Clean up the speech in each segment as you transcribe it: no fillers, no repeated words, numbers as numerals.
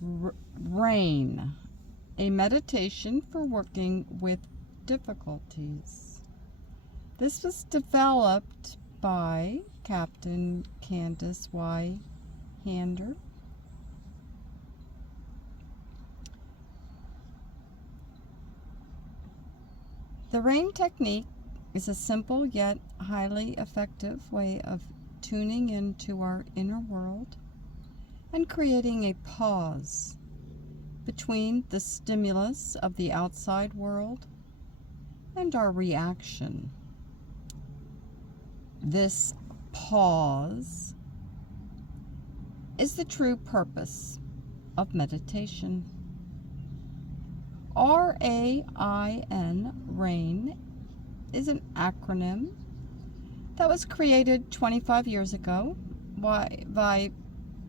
Rain, a meditation for working with difficulties. This was developed by Captain Candace Y. Hander. The rain technique is a simple yet highly effective way of tuning into our inner world and creating a pause between the stimulus of the outside world and our reaction. This pause is the true purpose of meditation. RAIN, RAIN, is an acronym that was created 25 years ago by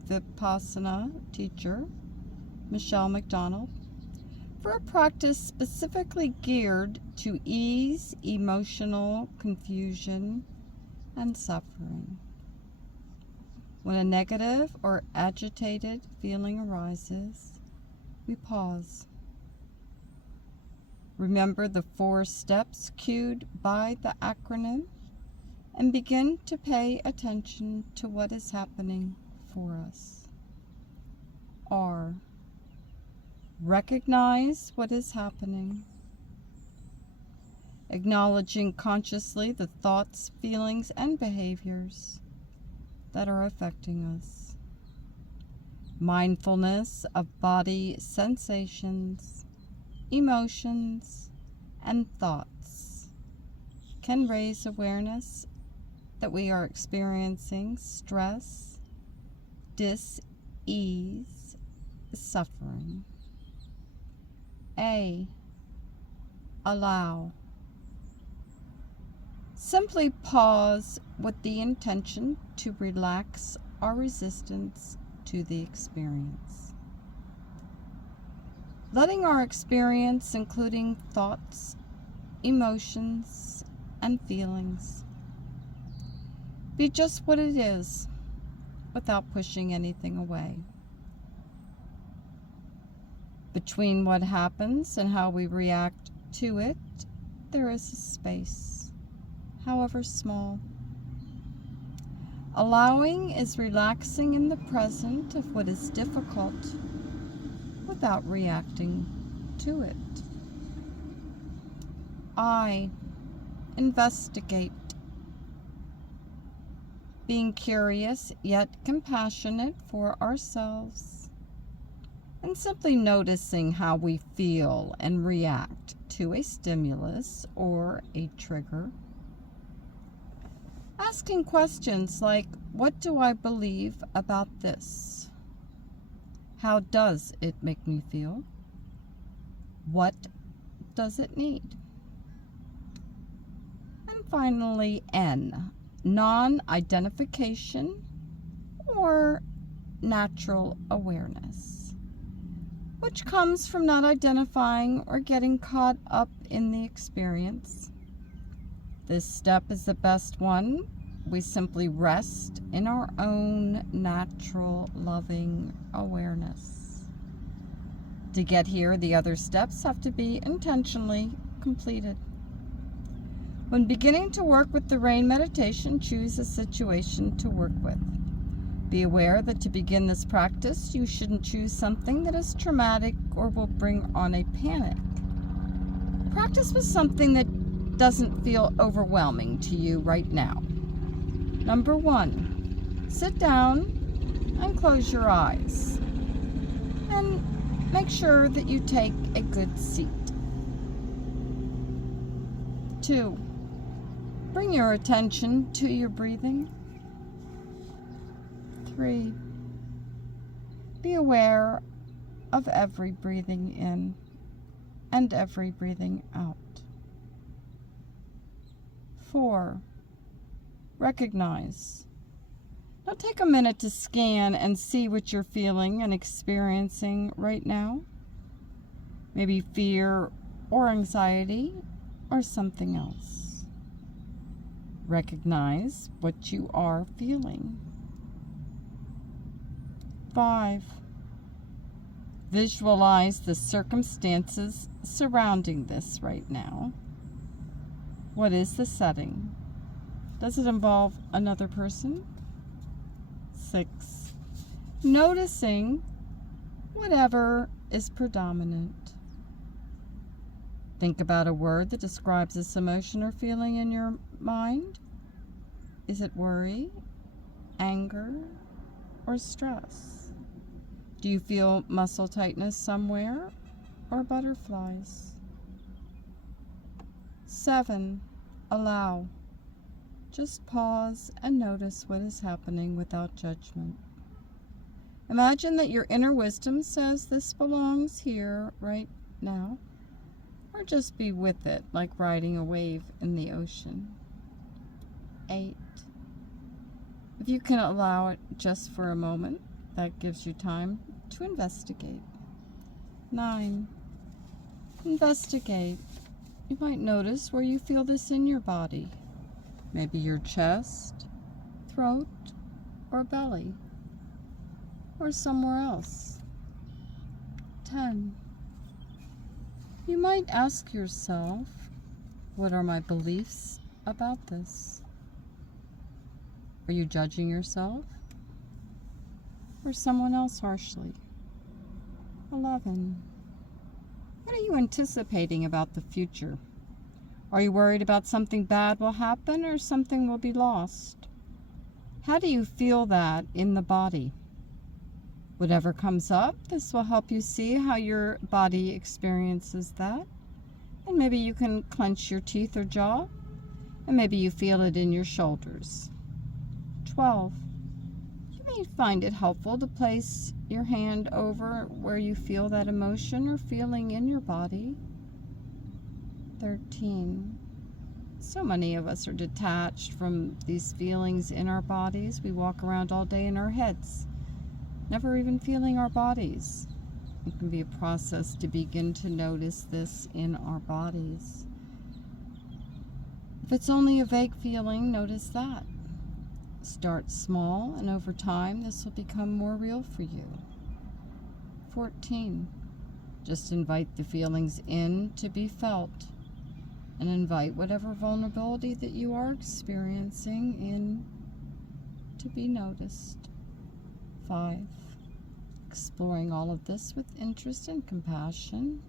Vipassana teacher Michelle McDonald for a practice specifically geared to ease emotional confusion and suffering. When a negative or agitated feeling arises, we pause. Remember the 4 steps cued by the acronym and begin to pay attention to what is happening for us. R. Recognize what is happening, acknowledging consciously the thoughts, feelings, and behaviors that are affecting us. Mindfulness of body sensations, emotions, and thoughts can raise awareness that we are experiencing stress, dis-ease, suffering. A. Allow. Simply pause with the intention to relax our resistance to the experience. Letting our experience, including thoughts, emotions, and feelings, be just what it is without pushing anything away. Between what happens and how we react to it, there is a space, however small. Allowing is relaxing in the present of what is difficult without reacting to it. I. Investigate. Being curious yet compassionate for ourselves and simply noticing how we feel and react to a stimulus or a trigger. Asking questions like, what do I believe about this? How does it make me feel? What does it need? And finally, N, non-identification or natural awareness, which comes from not identifying or getting caught up in the experience. This step is the best one. We simply rest in our own natural, loving awareness. To get here, the other steps have to be intentionally completed. When beginning to work with the rain meditation, choose a situation to work with. Be aware that to begin this practice, you shouldn't choose something that is traumatic or will bring on a panic. Practice with something that doesn't feel overwhelming to you right now. Number 1, sit down and close your eyes. And make sure that you take a good seat. 2, bring your attention to your breathing. 3, be aware of every breathing in and every breathing out. 4, recognize. Now take a minute to scan and see what you're feeling and experiencing right now. Maybe fear or anxiety or something else. Recognize what you are feeling. 5, Visualize the circumstances surrounding this right now. What is the setting? Does it involve another person? 6. Noticing whatever is predominant. Think about a word that describes this emotion or feeling in your mind. Is it worry, anger, or stress? Do you feel muscle tightness somewhere or butterflies? 7. Allow. Just pause and notice what is happening without judgment. Imagine that your inner wisdom says this belongs here right now, or just be with it like riding a wave in the ocean. 8. If you can allow it just for a moment, that gives you time to investigate. 9. Investigate. You might notice where you feel this in your body. Maybe your chest, throat, or belly, or somewhere else. 10. You might ask yourself, what are my beliefs about this? Are you judging yourself or someone else harshly? 11. What are you anticipating about the future? Are you worried about something bad will happen or something will be lost? How do you feel that in the body? Whatever comes up, this will help you see how your body experiences that. And maybe you can clench your teeth or jaw, and maybe you feel it in your shoulders. 12. You may find it helpful to place your hand over where you feel that emotion or feeling in your body. 13. So many of us are detached from these feelings in our bodies. We walk around all day in our heads, never even feeling our bodies. It can be a process to begin to notice this in our bodies. If it's only a vague feeling, notice that. Start small, and over time, this will become more real for you. 14. Just invite the feelings in to be felt, and invite whatever vulnerability that you are experiencing in to be noticed. 5. Exploring all of this with interest and compassion.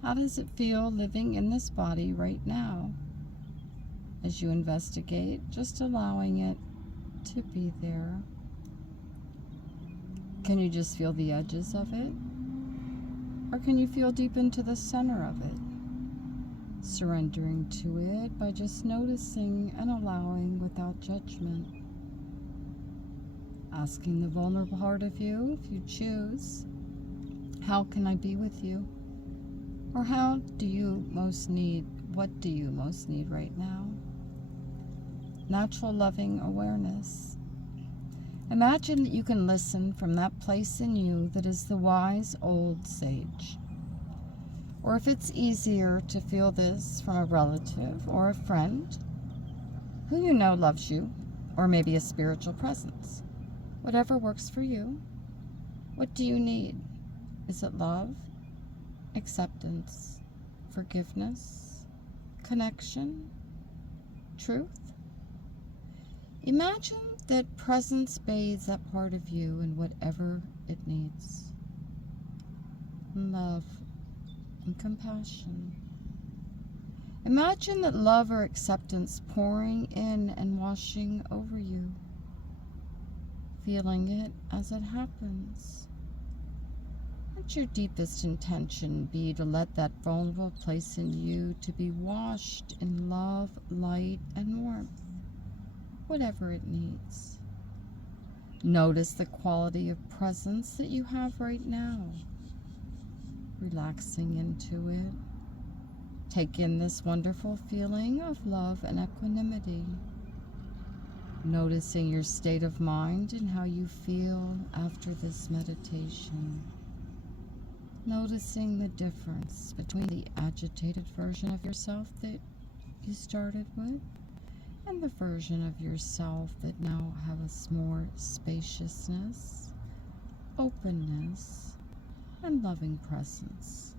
How does it feel living in this body right now? As you investigate, just allowing it to be there. Can you just feel the edges of it? Or can you feel deep into the center of it? Surrendering to it by just noticing and allowing without judgment. Asking the vulnerable part of you, if you choose, how can I be with you? Or how do you most need, what do you most need right now? Natural loving awareness. Imagine that you can listen from that place in you that is the wise old sage. Or if it's easier to feel this from a relative or a friend who you know loves you, or maybe a spiritual presence. Whatever works for you. What do you need? Is it love, acceptance, forgiveness, connection, truth? Imagine that presence bathes that part of you in whatever it needs. Love and compassion. Imagine that love or acceptance pouring in and washing over you, feeling it as it happens. Let your deepest intention be to let that vulnerable place in you to be washed in love, light, and warmth, whatever it needs. Notice the quality of presence that you have right now. Relaxing into it. Take in this wonderful feeling of love and equanimity. Noticing your state of mind and how you feel after this meditation. Noticing the difference between the agitated version of yourself that you started with and the version of yourself that now has more spaciousness, openness, and loving presence.